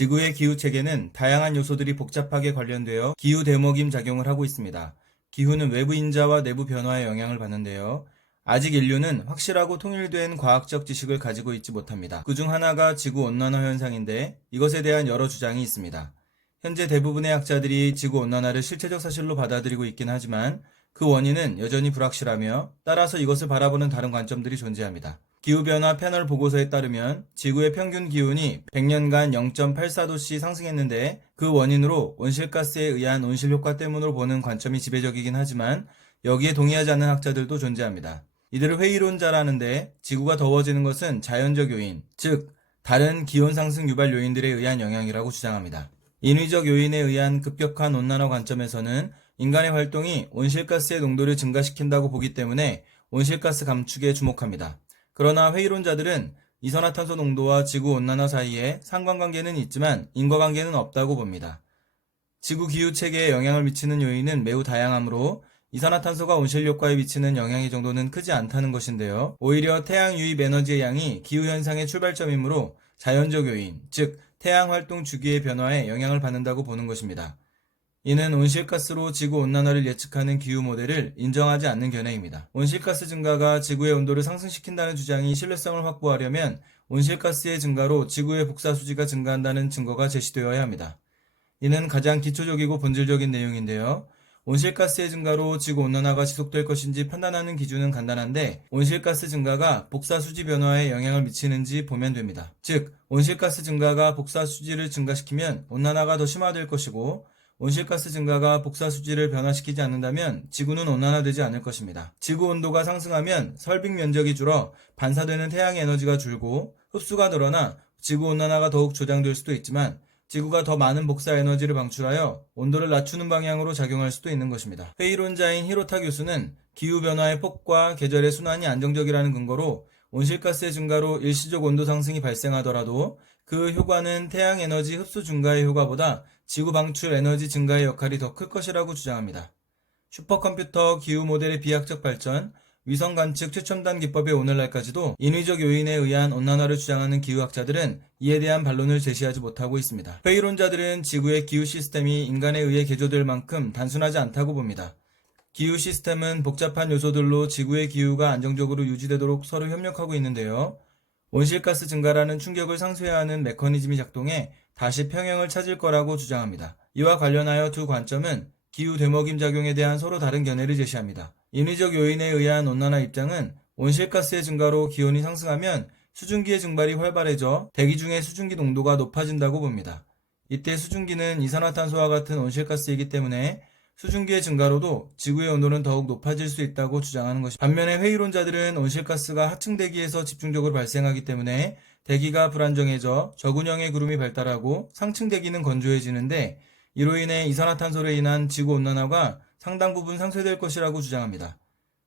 지구의 기후 체계는 다양한 요소들이 복잡하게 관련되어 기후 대먹임 작용을 하고 있습니다. 기후는 외부 인자와 내부 변화에 영향을 받는데요. 아직 인류는 확실하고 통일된 과학적 지식을 가지고 있지 못합니다. 그중 하나가 지구 온난화 현상인데 이것에 대한 여러 주장이 있습니다. 현재 대부분의 학자들이 지구 온난화를 실체적 사실로 받아들이고 있긴 하지만 그 원인은 여전히 불확실하며 따라서 이것을 바라보는 다른 관점들이 존재합니다. 기후변화 패널 보고서에 따르면 지구의 평균 기온이 100년간 0.84도씨 상승했는데 그 원인으로 온실가스에 의한 온실효과 때문으로 보는 관점이 지배적이긴 하지만 여기에 동의하지 않는 학자들도 존재합니다. 이들을 회의론자라는데 지구가 더워지는 것은 자연적 요인, 즉 다른 기온 상승 유발 요인들에 의한 영향이라고 주장합니다. 인위적 요인에 의한 급격한 온난화 관점에서는 인간의 활동이 온실가스의 농도를 증가시킨다고 보기 때문에 온실가스 감축에 주목합니다. 그러나 회의론자들은 이산화탄소 농도와 지구온난화 사이에 상관관계는 있지만 인과관계는 없다고 봅니다. 지구 기후 체계에 영향을 미치는 요인은 매우 다양하므로 이산화탄소가 온실효과에 미치는 영향의 정도는 크지 않다는 것인데요. 오히려 태양 유입 에너지의 양이 기후현상의 출발점이므로 자연적 요인, 즉 태양활동 주기의 변화에 영향을 받는다고 보는 것입니다. 이는 온실가스로 지구온난화를 예측하는 기후 모델을 인정하지 않는 견해입니다. 온실가스 증가가 지구의 온도를 상승시킨다는 주장이 신뢰성을 확보하려면 온실가스의 증가로 지구의 복사수지가 증가한다는 증거가 제시되어야 합니다. 이는 가장 기초적이고 본질적인 내용인데요. 온실가스의 증가로 지구온난화가 지속될 것인지 판단하는 기준은 간단한데 온실가스 증가가 복사수지 변화에 영향을 미치는지 보면 됩니다. 즉, 온실가스 증가가 복사수지를 증가시키면 온난화가 더 심화될 것이고 온실가스 증가가 복사수지를 변화시키지 않는다면 지구는 온난화되지 않을 것입니다. 지구 온도가 상승하면 설빙 면적이 줄어 반사되는 태양의 에너지가 줄고 흡수가 늘어나 지구온난화가 더욱 조장될 수도 있지만 지구가 더 많은 복사 에너지를 방출하여 온도를 낮추는 방향으로 작용할 수도 있는 것입니다. 회의론자인 히로타 교수는 기후변화의 폭과 계절의 순환이 안정적이라는 근거로 온실가스의 증가로 일시적 온도 상승이 발생하더라도 그 효과는 태양 에너지 흡수 증가의 효과보다 지구 방출 에너지 증가의 역할이 더 클 것이라고 주장합니다. 슈퍼컴퓨터 기후 모델의 비약적 발전, 위성 관측 최첨단 기법의 오늘날까지도 인위적 요인에 의한 온난화를 주장하는 기후학자들은 이에 대한 반론을 제시하지 못하고 있습니다. 회의론자들은 지구의 기후 시스템이 인간에 의해 개조될 만큼 단순하지 않다고 봅니다. 기후 시스템은 복잡한 요소들로 지구의 기후가 안정적으로 유지되도록 서로 협력하고 있는데요. 온실가스 증가라는 충격을 상쇄해야 하는 메커니즘이 작동해 다시 평형을 찾을 거라고 주장합니다. 이와 관련하여 두 관점은 기후 되먹임 작용에 대한 서로 다른 견해를 제시합니다. 인위적 요인에 의한 온난화 입장은 온실가스의 증가로 기온이 상승하면 수증기의 증발이 활발해져 대기 중의 수증기 농도가 높아진다고 봅니다. 이때 수증기는 이산화탄소와 같은 온실가스이기 때문에 수증기의 증가로도 지구의 온도는 더욱 높아질 수 있다고 주장하는 것입니다. 반면에 회의론자들은 온실가스가 하층 대기에서 집중적으로 발생하기 때문에 대기가 불안정해져 저군형의 구름이 발달하고 상층 대기는 건조해지는데 이로 인해 이산화탄소로 인한 지구온난화가 상당 부분 상쇄될 것이라고 주장합니다.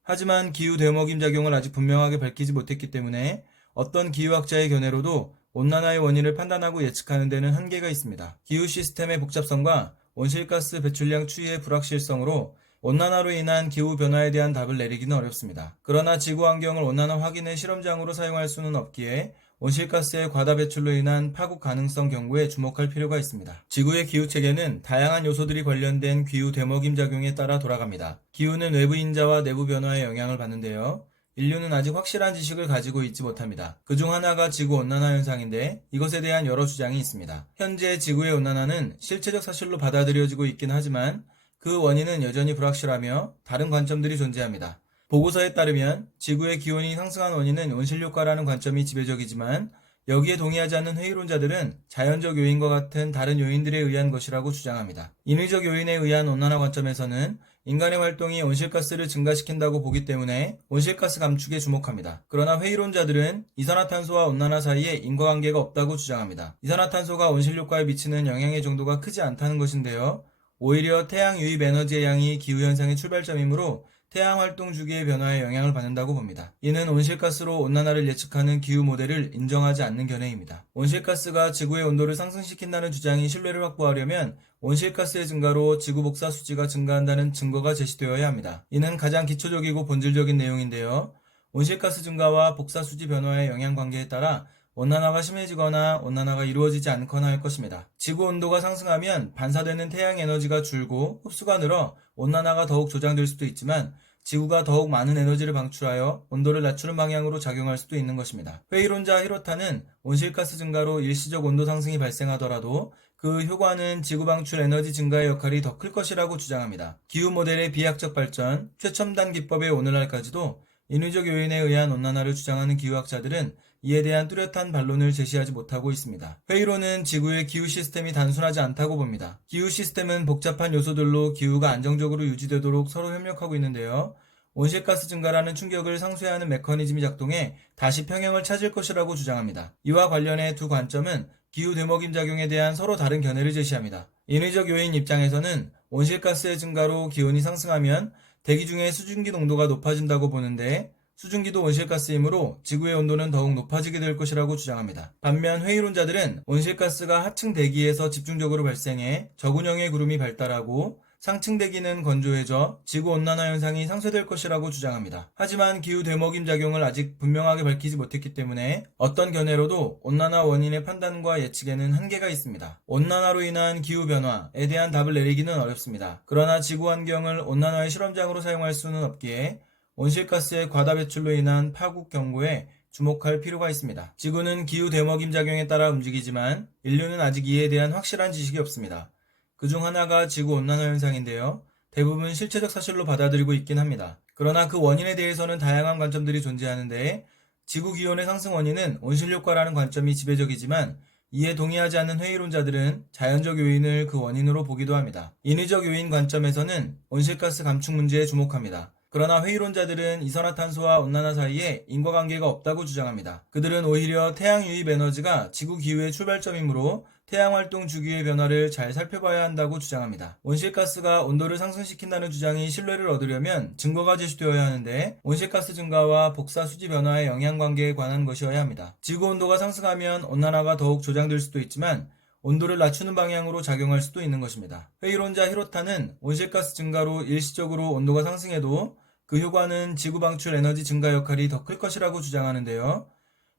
하지만 기후 되먹임 작용을 아직 분명하게 밝히지 못했기 때문에 어떤 기후학자의 견해로도 온난화의 원인을 판단하고 예측하는 데는 한계가 있습니다. 기후 시스템의 복잡성과 온실가스 배출량 추이의 불확실성으로 온난화로 인한 기후변화에 대한 답을 내리기는 어렵습니다. 그러나 지구 환경을 온난화 확인의 실험장으로 사용할 수는 없기에 온실가스의 과다 배출로 인한 파국 가능성 경고에 주목할 필요가 있습니다. 지구의 기후 체계는 다양한 요소들이 관련된 기후 되먹임 작용에 따라 돌아갑니다. 기후는 외부 인자와 내부 변화에 영향을 받는데요. 인류는 아직 확실한 지식을 가지고 있지 못합니다. 그중 하나가 지구온난화 현상인데 이것에 대한 여러 주장이 있습니다. 현재 지구의 온난화는 실체적 사실로 받아들여지고 있긴 하지만 그 원인은 여전히 불확실하며 다른 관점들이 존재합니다. 보고서에 따르면 지구의 기온이 상승한 원인은 온실효과라는 관점이 지배적이지만 여기에 동의하지 않는 회의론자들은 자연적 요인과 같은 다른 요인들에 의한 것이라고 주장합니다. 인위적 요인에 의한 온난화 관점에서는 인간의 활동이 온실가스를 증가시킨다고 보기 때문에 온실가스 감축에 주목합니다. 그러나 회의론자들은 이산화탄소와 온난화 사이에 인과관계가 없다고 주장합니다. 이산화탄소가 온실효과에 미치는 영향의 정도가 크지 않다는 것인데요. 오히려 태양 유입 에너지의 양이 기후현상의 출발점이므로 태양활동 주기의 변화에 영향을 받는다고 봅니다. 이는 온실가스로 온난화를 예측하는 기후 모델을 인정하지 않는 견해입니다. 온실가스가 지구의 온도를 상승시킨다는 주장이 신뢰를 확보하려면 온실가스의 증가로 지구 복사 수지가 증가한다는 증거가 제시되어야 합니다. 이는 가장 기초적이고 본질적인 내용인데요. 온실가스 증가와 복사 수지 변화의 영향 관계에 따라 온난화가 심해지거나 온난화가 이루어지지 않거나 할 것입니다. 지구 온도가 상승하면 반사되는 태양 에너지가 줄고 흡수가 늘어 온난화가 더욱 조장될 수도 있지만 지구가 더욱 많은 에너지를 방출하여 온도를 낮추는 방향으로 작용할 수도 있는 것입니다. 회의론자 히로타는 온실가스 증가로 일시적 온도 상승이 발생하더라도 그 효과는 지구 방출 에너지 증가의 역할이 더 클 것이라고 주장합니다. 기후 모델의 비약적 발전, 최첨단 기법의 오늘날까지도 인위적 요인에 의한 온난화를 주장하는 기후학자들은 이에 대한 뚜렷한 반론을 제시하지 못하고 있습니다. 회의론은 지구의 기후 시스템이 단순하지 않다고 봅니다. 기후 시스템은 복잡한 요소들로 기후가 안정적으로 유지되도록 서로 협력하고 있는데요. 온실가스 증가라는 충격을 상쇄하는 메커니즘이 작동해 다시 평형을 찾을 것이라고 주장합니다. 이와 관련해 두 관점은 기후 되먹임 작용에 대한 서로 다른 견해를 제시합니다. 인위적 요인 입장에서는 온실가스의 증가로 기온이 상승하면 대기 중의 수증기 농도가 높아진다고 보는데 수증기도 온실가스이므로 지구의 온도는 더욱 높아지게 될 것이라고 주장합니다. 반면 회의론자들은 온실가스가 하층 대기에서 집중적으로 발생해 저군형의 구름이 발달하고 상층 대기는 건조해져 지구온난화 현상이 상쇄될 것이라고 주장합니다. 하지만 기후 되먹임 작용을 아직 분명하게 밝히지 못했기 때문에 어떤 견해로도 온난화 원인의 판단과 예측에는 한계가 있습니다. 온난화로 인한 기후변화에 대한 답을 내리기는 어렵습니다. 그러나 지구 환경을 온난화의 실험장으로 사용할 수는 없기에 온실가스의 과다 배출로 인한 파국 경고에 주목할 필요가 있습니다. 지구는 기후 되먹임 작용에 따라 움직이지만 인류는 아직 이에 대한 확실한 지식이 없습니다. 그중 하나가 지구온난화 현상인데요. 대부분 실체적 사실로 받아들이고 있긴 합니다. 그러나 그 원인에 대해서는 다양한 관점들이 존재하는데 지구 기온의 상승 원인은 온실효과라는 관점이 지배적이지만 이에 동의하지 않는 회의론자들은 자연적 요인을 그 원인으로 보기도 합니다. 인위적 요인 관점에서는 온실가스 감축 문제에 주목합니다. 그러나 회의론자들은 이산화탄소와 온난화 사이에 인과관계가 없다고 주장합니다. 그들은 오히려 태양 유입 에너지가 지구 기후의 출발점이므로 태양활동 주기의 변화를 잘 살펴봐야 한다고 주장합니다. 온실가스가 온도를 상승시킨다는 주장이 신뢰를 얻으려면 증거가 제시되어야 하는데 온실가스 증가와 복사 수지 변화의 영향관계에 관한 것이어야 합니다. 지구 온도가 상승하면 온난화가 더욱 조장될 수도 있지만 온도를 낮추는 방향으로 작용할 수도 있는 것입니다. 회의론자 히로타는 온실가스 증가로 일시적으로 온도가 상승해도 그 효과는 지구 방출 에너지 증가 역할이 더 클 것이라고 주장하는데요.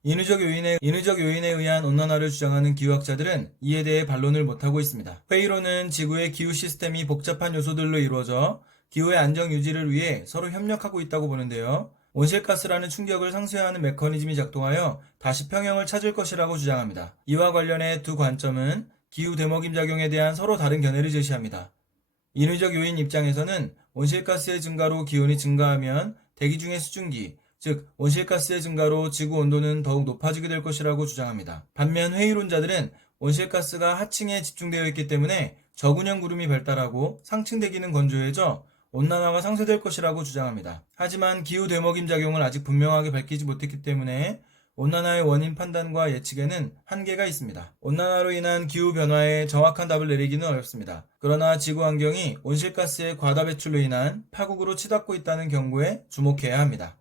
인위적 요인에 의한 온난화를 주장하는 기후학자들은 이에 대해 반론을 못하고 있습니다. 회의론은 지구의 기후 시스템이 복잡한 요소들로 이루어져 기후의 안정 유지를 위해 서로 협력하고 있다고 보는데요. 온실가스라는 충격을 상쇄하는 메커니즘이 작동하여 다시 평형을 찾을 것이라고 주장합니다. 이와 관련해 두 관점은 기후 되먹임 작용에 대한 서로 다른 견해를 제시합니다. 인위적 요인 입장에서는 온실가스의 증가로 기온이 증가하면 대기 중의 수증기, 즉 온실가스의 증가로 지구 온도는 더욱 높아지게 될 것이라고 주장합니다. 반면 회의론자들은 온실가스가 하층에 집중되어 있기 때문에 저군형 구름이 발달하고 상층 대기는 건조해져 온난화가 상쇄될 것이라고 주장합니다. 하지만 기후 되먹임 작용을 아직 분명하게 밝히지 못했기 때문에 온난화의 원인 판단과 예측에는 한계가 있습니다. 온난화로 인한 기후변화에 정확한 답을 내리기는 어렵습니다. 그러나 지구 환경이 온실가스의 과다 배출로 인한 파국으로 치닫고 있다는 경고에 주목해야 합니다.